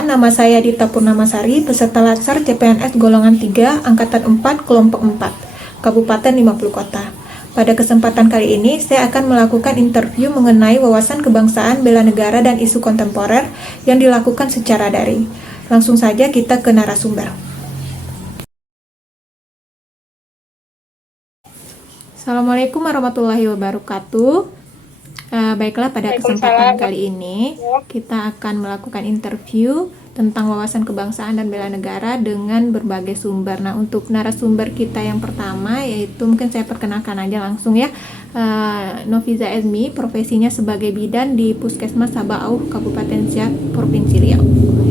Perkenalkan, nama saya Dita Purnamasari, peserta Latsar CPNS Golongan 3, Angkatan 4, Kelompok 4, Kabupaten 50 Kota. Pada kesempatan kali ini, saya akan melakukan interview mengenai wawasan kebangsaan, bela negara, dan isu kontemporer yang dilakukan secara daring. Langsung saja kita ke narasumber. Assalamualaikum warahmatullahi wabarakatuh. Baiklah, pada kesempatan kali ini kita akan melakukan interview tentang wawasan kebangsaan dan bela negara dengan berbagai sumber. Nah, untuk narasumber kita yang pertama yaitu, mungkin saya perkenalkan aja langsung ya, Noviza Ezmi, profesinya sebagai bidan di Puskesmas Sabau, Kabupaten Siak, Provinsi Riau.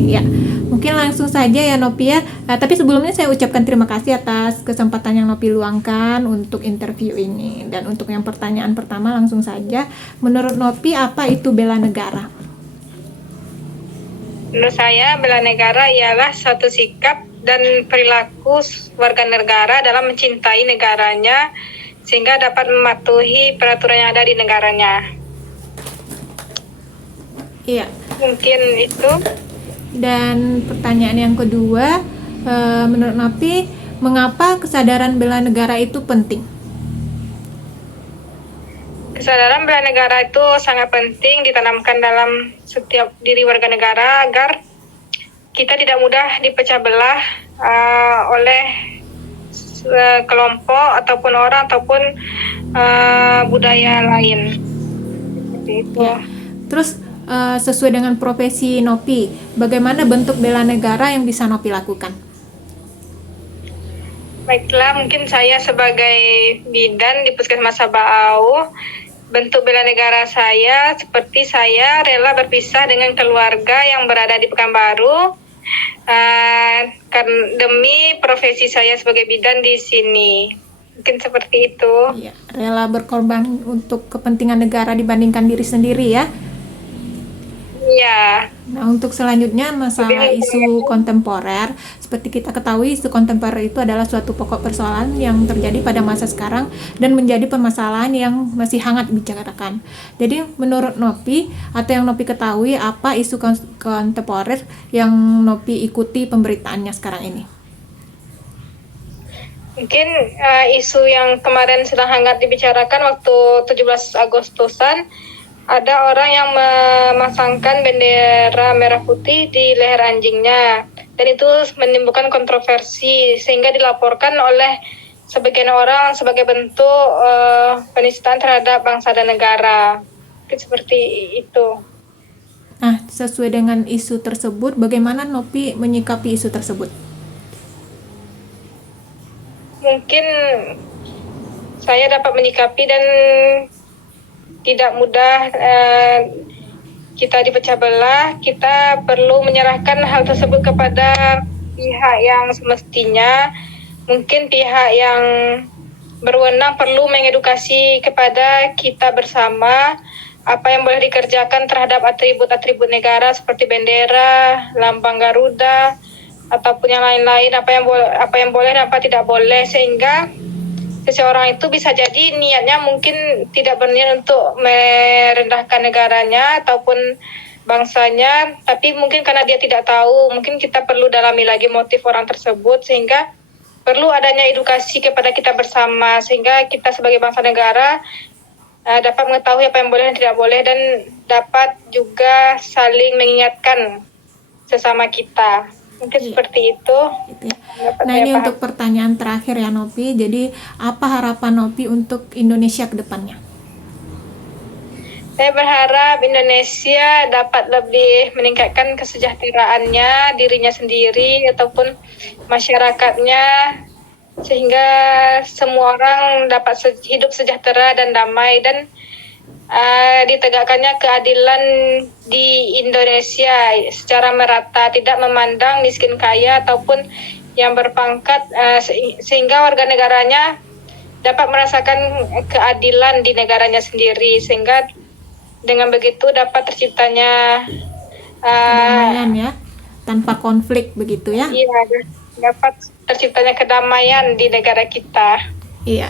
Ya, mungkin langsung saja ya Nopi ya. Tapi sebelumnya saya ucapkan terima kasih atas kesempatan yang Nopi luangkan untuk interview ini. Dan untuk yang pertanyaan pertama langsung saja, menurut Nopi apa itu bela negara? Menurut saya, bela negara ialah suatu sikap dan perilaku warga negara dalam mencintai negaranya sehingga dapat mematuhi peraturan yang ada di negaranya. Iya. Mungkin itu. Dan pertanyaan yang kedua, menurut Nopi, mengapa kesadaran bela negara itu penting? Kesadaran bela negara itu sangat penting ditanamkan dalam setiap diri warga negara agar kita tidak mudah dipecah belah oleh kelompok ataupun orang ataupun budaya lain. Seperti itu. Ya. Terus sesuai dengan profesi Nopi, bagaimana bentuk bela negara yang bisa Nopi lakukan? Baiklah, mungkin saya sebagai bidan di Puskesmas Sabau, bentuk bela negara saya seperti saya rela berpisah dengan keluarga yang berada di Pekanbaru demi profesi saya sebagai bidan di sini. Mungkin seperti itu. Ya, rela berkorban untuk kepentingan negara dibandingkan diri sendiri ya. Iya. Nah, untuk selanjutnya masalah isu kontemporer. Seperti kita ketahui, isu kontemporer itu adalah suatu pokok persoalan yang terjadi pada masa sekarang dan menjadi permasalahan yang masih hangat dibicarakan. Jadi, menurut Nopi atau yang Nopi ketahui, apa isu kontemporer yang Nopi ikuti pemberitaannya sekarang ini? Mungkin isu yang kemarin sedang hangat dibicarakan waktu 17 Agustusan, ada orang yang memasangkan bendera merah putih di leher anjingnya, dan itu menimbulkan kontroversi sehingga dilaporkan oleh sebagian orang sebagai bentuk penistaan terhadap bangsa dan negara. Seperti itu. Nah, sesuai dengan isu tersebut, bagaimana Nopi menyikapi isu tersebut? Mungkin saya dapat menyikapi dan tidak mudah kita dipecah belah. Kita perlu menyerahkan hal tersebut kepada pihak yang semestinya. Mungkin pihak yang berwenang perlu mengedukasi kepada kita bersama apa yang boleh dikerjakan terhadap atribut-atribut negara seperti bendera, lambang Garuda, ataupun yang lain-lain, apa yang boleh dan apa tidak boleh, sehingga seseorang itu bisa jadi niatnya mungkin tidak berniat untuk merendahkan negaranya ataupun bangsanya, tapi mungkin karena dia tidak tahu, mungkin kita perlu dalami lagi motif orang tersebut sehingga perlu adanya edukasi kepada kita bersama sehingga kita sebagai bangsa negara dapat mengetahui apa yang boleh dan tidak boleh dan dapat juga saling mengingatkan sesama kita. Mungkin seperti itu. Nah, ini untuk pertanyaan terakhir ya Nopi. Jadi, apa harapan Nopi untuk Indonesia ke depannya? Saya berharap Indonesia dapat lebih meningkatkan kesejahteraannya, dirinya sendiri ataupun masyarakatnya, sehingga semua orang dapat hidup sejahtera dan damai dan ditegakkannya keadilan di Indonesia secara merata, tidak memandang miskin kaya ataupun yang berpangkat, sehingga warga negaranya dapat merasakan keadilan di negaranya sendiri, sehingga dengan begitu dapat terciptanya kedamaian ya, tanpa konflik begitu ya? Iya, dapat terciptanya kedamaian di negara kita. Iya.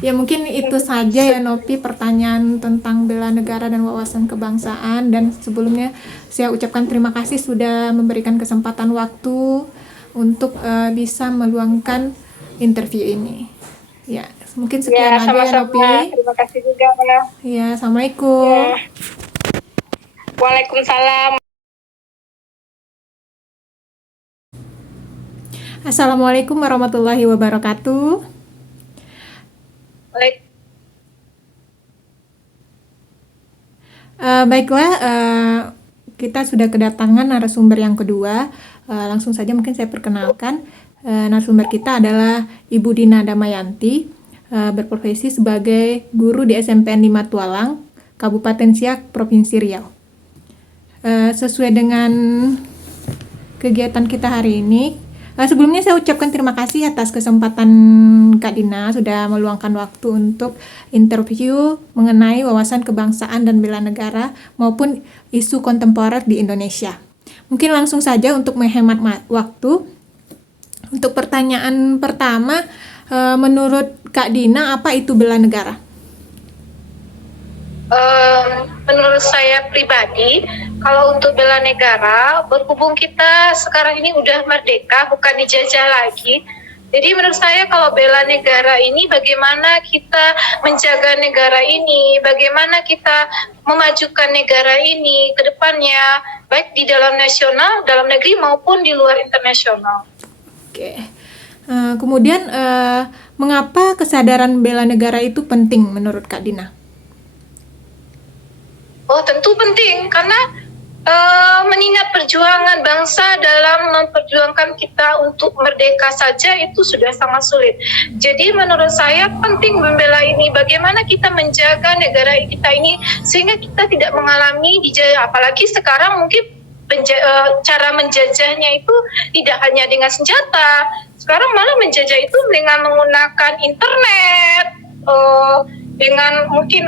Ya mungkin itu saja ya Nopi pertanyaan tentang bela negara dan wawasan kebangsaan, dan sebelumnya saya ucapkan terima kasih sudah memberikan kesempatan waktu untuk bisa meluangkan interview ini. Ya, mungkin sekian Ya, aja ya sama-sama. Nopi. Terima kasih juga. Ya, Assalamualaikum. Ya. Waalaikumsalam. Assalamualaikum warahmatullahi wabarakatuh. Baik. Baiklah, kita sudah kedatangan narasumber yang kedua. Langsung saja mungkin saya perkenalkan. Narasumber kita adalah Ibu Dina Damayanti, berprofesi sebagai guru di SMPN 5 Tualang, Kabupaten Siak, Provinsi Riau. Sesuai dengan kegiatan kita hari ini, sebelumnya saya ucapkan terima kasih atas kesempatan Kak Dina sudah meluangkan waktu untuk interview mengenai wawasan kebangsaan dan bela negara maupun isu kontemporer di Indonesia. Mungkin langsung saja untuk menghemat waktu. Untuk pertanyaan pertama, menurut Kak Dina, apa itu bela negara? Menurut saya pribadi, kalau untuk bela negara, berhubung kita sekarang ini udah merdeka, bukan dijajah lagi. Jadi menurut saya kalau bela negara ini bagaimana kita menjaga negara ini, bagaimana kita memajukan negara ini ke depannya, baik di dalam nasional, dalam negeri maupun di luar internasional. Oke. Kemudian mengapa kesadaran bela negara itu penting menurut Kak Dina? Oh, tentu penting karena mengingat perjuangan bangsa dalam memperjuangkan kita untuk merdeka saja itu sudah sangat sulit. Jadi menurut saya penting membela ini, bagaimana kita menjaga negara kita ini sehingga kita tidak mengalami dijajah. Apalagi sekarang mungkin cara menjajahnya itu tidak hanya dengan senjata. Sekarang malah menjajah itu dengan menggunakan internet, dengan mungkin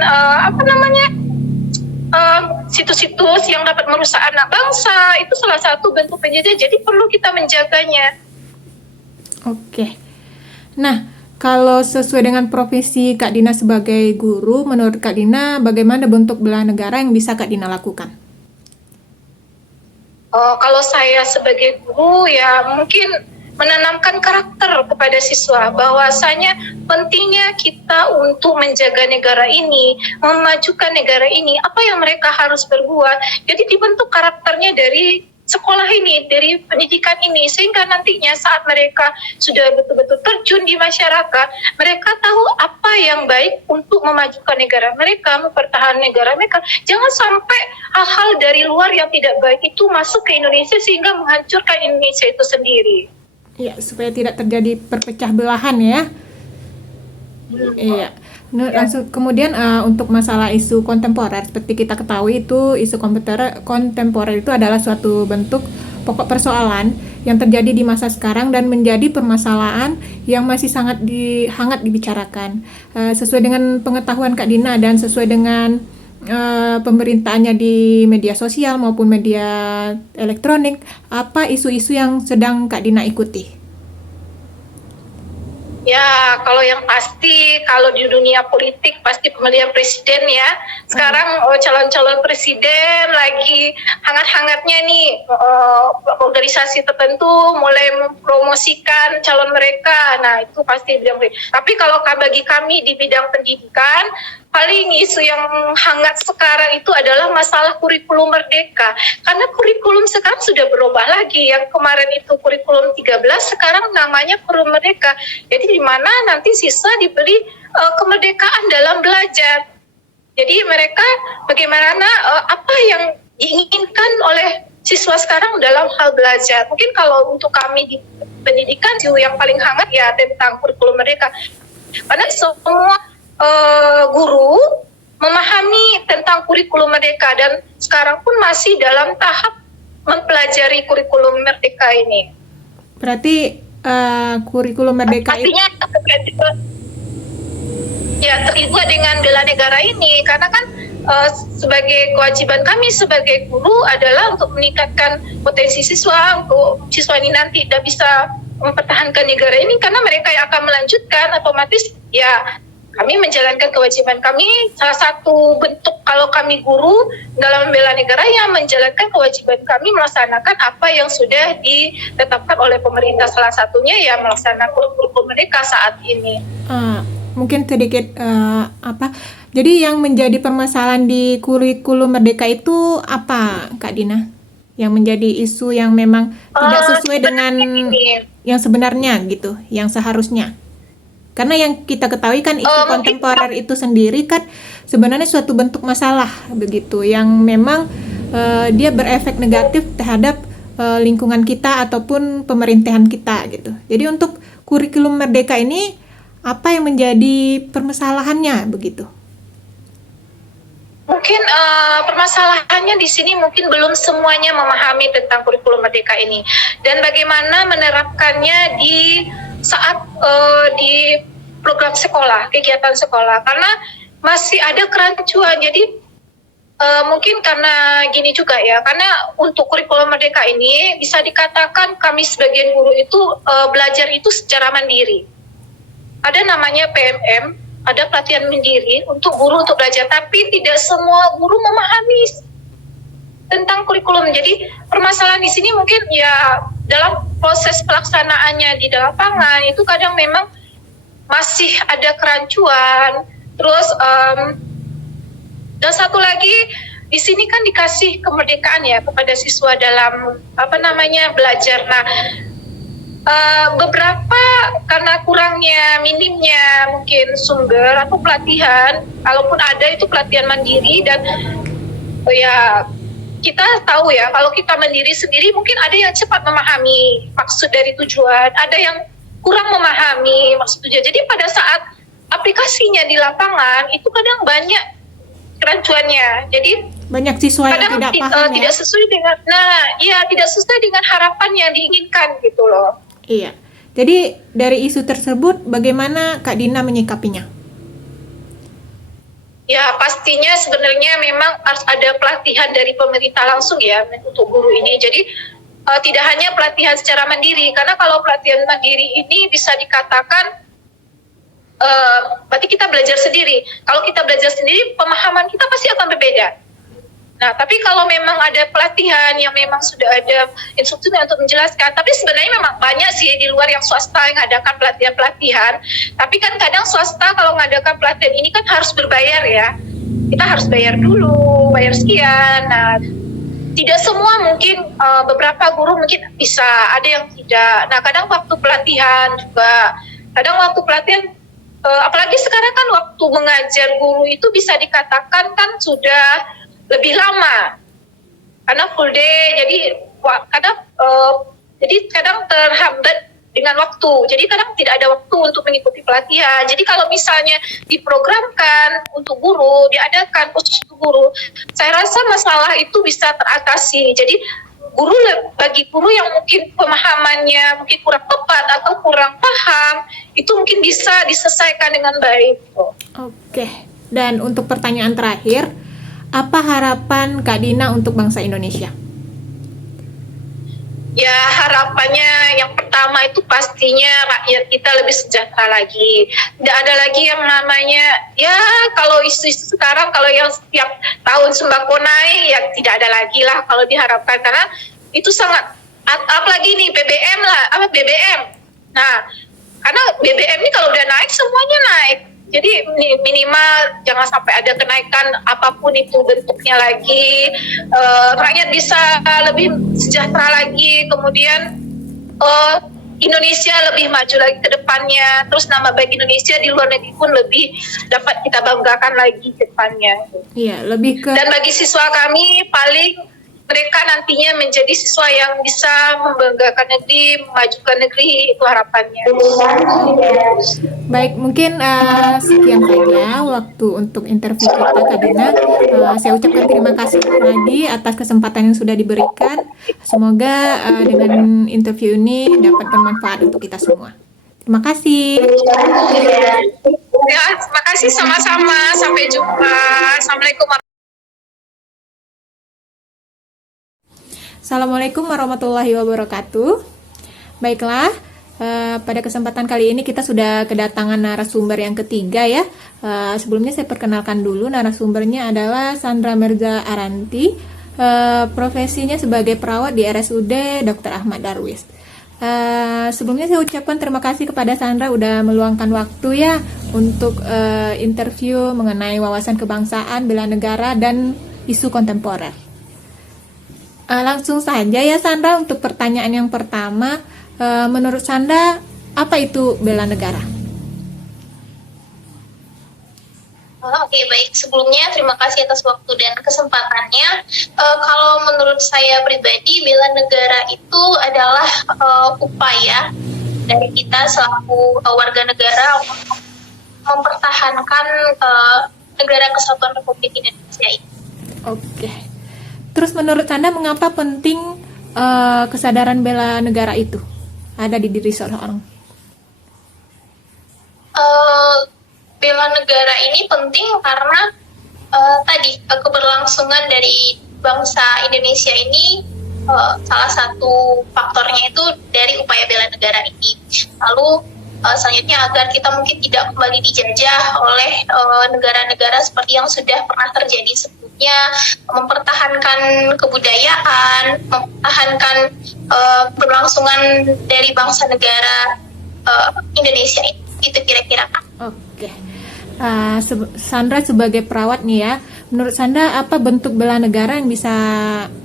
situs-situs yang dapat merusak anak bangsa, itu salah satu bentuk penjajah. Jadi perlu kita menjaganya. Oke. Nah, kalau sesuai dengan profesi Kak Dina sebagai guru, menurut Kak Dina bagaimana bentuk bela negara yang bisa Kak Dina lakukan? Kalau saya sebagai guru ya mungkin menanamkan karakter kepada siswa bahwasanya pentingnya kita untuk menjaga negara ini, memajukan negara ini, apa yang mereka harus berbuat. Jadi dibentuk karakternya dari sekolah ini, dari pendidikan ini, sehingga nantinya saat mereka sudah betul-betul terjun di masyarakat, mereka tahu apa yang baik untuk memajukan negara mereka, mempertahankan negara mereka. Jangan sampai hal-hal dari luar yang tidak baik itu masuk ke Indonesia sehingga menghancurkan Indonesia itu sendiri. Ya, supaya tidak terjadi perpecah belahan ya. Iya. Nah, langsung kemudian untuk masalah isu kontemporer, seperti kita ketahui itu isu kontemporer itu adalah suatu bentuk pokok persoalan yang terjadi di masa sekarang dan menjadi permasalahan yang masih sangat hangat dibicarakan. Sesuai dengan pengetahuan Kak Dina dan sesuai dengan pemberitaannya di media sosial maupun media elektronik, apa isu-isu yang sedang Kak Dina ikuti? Ya, kalau yang pasti, kalau di dunia politik pasti pemilihan presiden ya. Sekarang calon-calon presiden lagi hangat-hangatnya nih, organisasi tertentu mulai mempromosikan calon mereka. Nah, itu pasti bidang politik. Tapi kalau bagi kami di bidang pendidikan, paling isu yang hangat sekarang itu adalah masalah kurikulum merdeka. Karena kurikulum sekarang sudah berubah lagi. Yang kemarin itu kurikulum 13, sekarang namanya kurikulum merdeka. Jadi di mana nanti siswa diberi kemerdekaan dalam belajar. Jadi mereka bagaimana apa yang diinginkan oleh siswa sekarang dalam hal belajar. Mungkin kalau untuk kami di pendidikan yang paling hangat ya tentang kurikulum merdeka. Karena semua guru memahami tentang kurikulum merdeka dan sekarang pun masih dalam tahap mempelajari kurikulum merdeka ini. Berarti kurikulum merdeka artinya ya terlibat dengan bela negara ini karena kan sebagai kewajiban kami sebagai guru adalah untuk meningkatkan potensi siswa untuk siswa ini nanti tidak bisa mempertahankan negara ini karena mereka yang akan melanjutkan otomatis ya kami menjalankan kewajiban kami. Salah satu bentuk kalau kami guru dalam bela negara yang menjalankan kewajiban kami melaksanakan apa yang sudah ditetapkan oleh pemerintah. Salah satunya ya melaksanakan kurikulum merdeka saat ini. Mungkin sedikit jadi yang menjadi permasalahan di kurikulum merdeka itu apa, Kak Dina? Yang menjadi isu yang memang tidak sesuai dengan yang sebenarnya gitu, yang seharusnya. Karena yang kita ketahui kan isu kontemporer itu sendiri kan sebenarnya suatu bentuk masalah begitu, yang memang dia berefek negatif terhadap lingkungan kita ataupun pemerintahan kita gitu. Jadi untuk kurikulum merdeka ini apa yang menjadi permasalahannya begitu? Mungkin permasalahannya di sini mungkin belum semuanya memahami tentang kurikulum merdeka ini dan bagaimana menerapkannya di saat di program sekolah, kegiatan sekolah, karena masih ada kerancuan. Jadi mungkin karena gini juga ya, karena untuk kurikulum merdeka ini bisa dikatakan kami sebagian guru itu belajar itu secara mandiri. Ada namanya PMM, ada pelatihan mandiri untuk guru untuk belajar, tapi tidak semua guru memahami tentang kurikulum. Jadi permasalahan di sini mungkin ya dalam proses pelaksanaannya di lapangan itu kadang memang masih ada kerancuan. Terus dan satu lagi di sini kan dikasih kemerdekaan ya kepada siswa dalam belajar. Nah, beberapa karena kurangnya minimnya mungkin sumber atau pelatihan, kalaupun ada itu pelatihan mandiri dan ya kita tahu ya kalau kita mandiri sendiri mungkin ada yang cepat memahami maksud dari tujuan, ada yang kurang memahami maksud tujuan. Jadi pada saat aplikasinya di lapangan itu kadang banyak kerancuannya. Jadi banyak siswa yang tidak paham tidak sesuai dengan tidak sesuai dengan harapan yang diinginkan gitu loh. Iya. Jadi dari isu tersebut bagaimana Kak Dina menyikapinya? Ya pastinya sebenarnya memang harus ada pelatihan dari pemerintah langsung ya untuk guru ini. Jadi tidak hanya pelatihan secara mandiri, karena kalau pelatihan mandiri ini bisa dikatakan berarti kita belajar sendiri. Kalau kita belajar sendiri, pemahaman kita pasti akan berbeda. Nah, tapi kalau memang ada pelatihan yang memang sudah ada instrukturnya untuk menjelaskan, tapi sebenarnya memang banyak sih di luar yang swasta yang mengadakan pelatihan-pelatihan. Tapi kan kadang swasta kalau mengadakan pelatihan ini kan harus berbayar ya. Kita harus bayar dulu, bayar sekian. Nah, tidak semua mungkin beberapa guru mungkin bisa, ada yang tidak. Nah, kadang waktu pelatihan juga, apalagi sekarang kan waktu mengajar guru itu bisa dikatakan kan sudah lebih lama karena full day, jadi kadang terhambat dengan waktu, jadi kadang tidak ada waktu untuk mengikuti pelatihan. Jadi kalau misalnya diprogramkan untuk guru, diadakan khusus untuk guru, saya rasa masalah itu bisa teratasi. Jadi bagi guru yang mungkin pemahamannya mungkin kurang tepat atau kurang paham, itu mungkin bisa diselesaikan dengan baik. Oke, dan untuk pertanyaan terakhir, apa harapan Kak Dina untuk bangsa Indonesia? Ya harapannya yang pertama itu pastinya rakyat kita lebih sejahtera lagi. Tidak ada lagi yang namanya ya kalau isu-isu sekarang kalau yang setiap tahun sembako naik ya tidak ada lagi lah kalau diharapkan, karena itu sangat apalagi nih BBM lah BBM. Nah karena BBM ini kalau udah naik semuanya naik. Jadi minimal jangan sampai ada kenaikan apapun itu bentuknya lagi, rakyat bisa lebih sejahtera lagi, kemudian Indonesia lebih maju lagi ke depannya, terus nama baik Indonesia di luar negeri pun lebih dapat kita banggakan lagi ke depannya. Iya, lebih ke. Dan bagi siswa kami paling mereka nantinya menjadi siswa yang bisa membanggakan negeri, memajukan negeri, itu harapannya. Baik, mungkin sekian saja waktu untuk interview kita, Kak Dina. Saya ucapkan terima kasih lagi atas kesempatan yang sudah diberikan. Semoga dengan interview ini dapat bermanfaat untuk kita semua. Terima kasih. Ya, terima kasih sama-sama. Sampai jumpa. Assalamualaikum. Assalamualaikum warahmatullahi wabarakatuh. Baiklah, Pada kesempatan kali ini kita sudah kedatangan narasumber yang ketiga ya. Sebelumnya saya perkenalkan dulu, narasumbernya adalah Sandra Merza Aranti, profesinya sebagai perawat di RSUD Dr. Ahmad Darwis. Sebelumnya saya ucapkan terima kasih kepada Sandra udah meluangkan waktu ya untuk interview mengenai wawasan kebangsaan, bela negara, dan isu kontemporer. Langsung saja ya Sandra, untuk pertanyaan yang pertama, menurut Sandra apa itu bela negara? Oke, baik. Sebelumnya terima kasih atas waktu dan kesempatannya. Kalau menurut saya pribadi, bela negara itu adalah upaya dari kita selaku warga negara untuk mempertahankan negara kesatuan Republik Indonesia ini. Oke. Terus menurut Anda mengapa penting kesadaran bela negara itu ada di diri seorang? Bela negara ini penting karena tadi keberlangsungan dari bangsa Indonesia ini salah satu faktornya itu dari upaya bela negara ini. Lalu selanjutnya agar kita mungkin tidak kembali dijajah oleh negara-negara seperti yang sudah pernah terjadi sebelumnya, mempertahankan kebudayaan, mempertahankan keberlangsungan dari bangsa negara Indonesia ini. Itu kira-kira. Oke. Sandra sebagai perawat nih ya, menurut Sandra apa bentuk bela negara yang bisa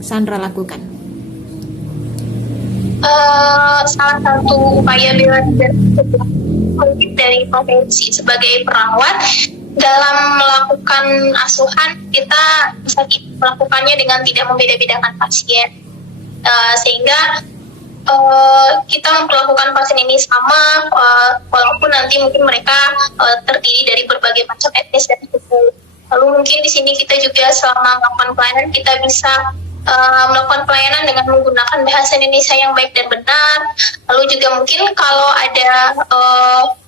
Sandra lakukan? Salah satu upaya bela negara mungkin dari profesi sebagai perawat dalam melakukan asuhan, kita bisa melakukannya dengan tidak membeda-bedakan pasien, sehingga kita memperlakukan pasien ini sama, walaupun nanti mungkin mereka terdiri dari berbagai macam etnis dan suku. Lalu mungkin di sini kita juga selama melakukan pelayanan kita bisa melakukan pelayanan dengan menggunakan bahasa Indonesia yang baik dan benar. Lalu juga mungkin kalau ada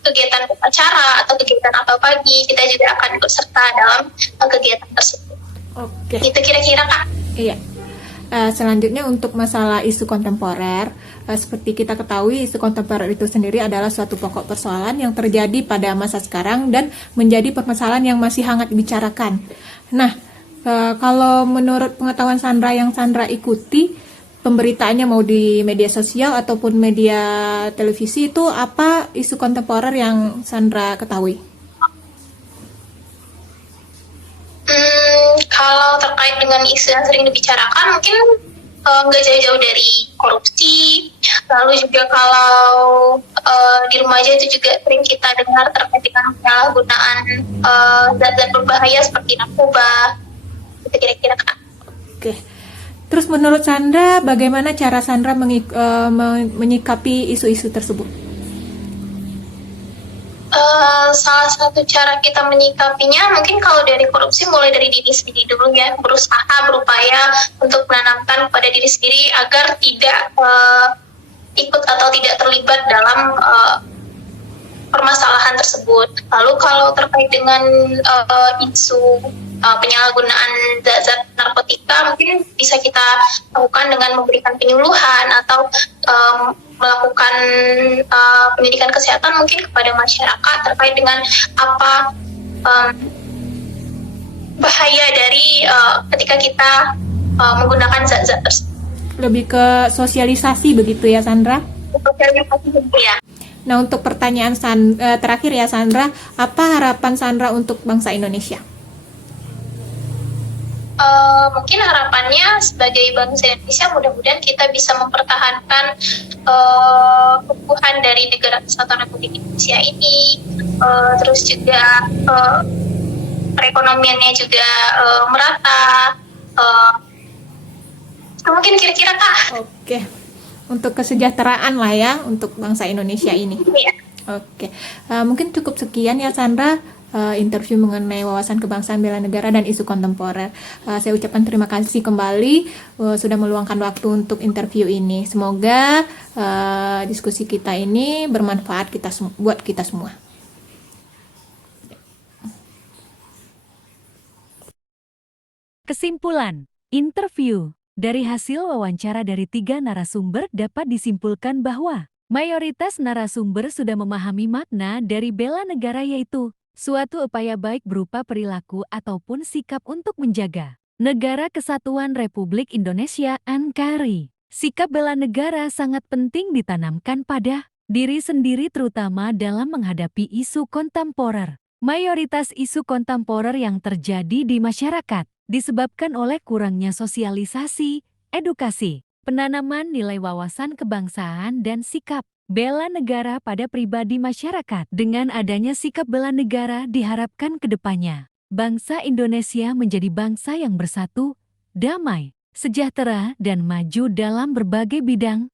kegiatan upacara atau kegiatan apel pagi, kita juga akan ikut serta dalam kegiatan tersebut. Oke. Itu kira-kira, Kak. Iya. Selanjutnya untuk masalah isu kontemporer, seperti kita ketahui isu kontemporer itu sendiri adalah suatu pokok persoalan yang terjadi pada masa sekarang dan menjadi permasalahan yang masih hangat dibicarakan. Nah, kalau menurut pengetahuan Sandra yang Sandra ikuti, pemberitaannya mau di media sosial ataupun media televisi, itu apa isu kontemporer yang Sandra ketahui? Kalau terkait dengan isu yang sering dibicarakan, mungkin nggak jauh-jauh dari korupsi. Lalu juga kalau di remaja itu juga sering kita dengar terkait dengan penyalahgunaan zat-zat berbahaya seperti narkoba. Itu kira-kira, Kak. Oke. Terus menurut Sandra, bagaimana cara Sandra menyikapi isu-isu tersebut? Salah satu cara kita menyikapinya mungkin kalau dari korupsi mulai dari diri sendiri dulu ya, berusaha berupaya untuk menanamkan pada diri sendiri agar tidak ikut atau tidak terlibat dalam permasalahan tersebut. Lalu kalau terkait dengan isu penyalahgunaan zat-zat narkotika, mungkin bisa kita lakukan dengan memberikan penyuluhan atau melakukan pendidikan kesehatan mungkin kepada masyarakat terkait dengan apa bahaya dari ketika kita menggunakan zat-zat tersebut. Lebih ke sosialisasi begitu ya Sandra? Ya. Nah, untuk pertanyaan terakhir ya Sandra, apa harapan Sandra untuk bangsa Indonesia? Mungkin harapannya sebagai bangsa Indonesia mudah-mudahan kita bisa mempertahankan keutuhan dari negara kesatuan Republik Indonesia ini, terus juga perekonomiannya juga merata. Mungkin kira-kira, Kak. Oke, untuk kesejahteraan lah ya untuk bangsa Indonesia ini. Iya. Oke, mungkin cukup sekian ya Sandra. Interview mengenai wawasan kebangsaan, bela negara, dan isu kontemporer. Saya ucapkan terima kasih kembali sudah meluangkan waktu untuk interview ini. Semoga diskusi kita ini bermanfaat buat kita semua. Kesimpulan interview. Dari hasil wawancara dari 3 narasumber dapat disimpulkan bahwa Mayoritas narasumber sudah memahami makna dari bela negara, yaitu suatu upaya baik berupa perilaku ataupun sikap untuk menjaga negara kesatuan Republik Indonesia (NKRI). Sikap bela negara sangat penting ditanamkan pada diri sendiri, terutama dalam menghadapi isu kontemporer. Mayoritas isu kontemporer yang terjadi di masyarakat disebabkan oleh kurangnya sosialisasi, edukasi, penanaman nilai wawasan kebangsaan dan sikap bela negara pada pribadi masyarakat. Dengan adanya sikap bela negara diharapkan ke depannya bangsa Indonesia menjadi bangsa yang bersatu, damai, sejahtera, dan maju dalam berbagai bidang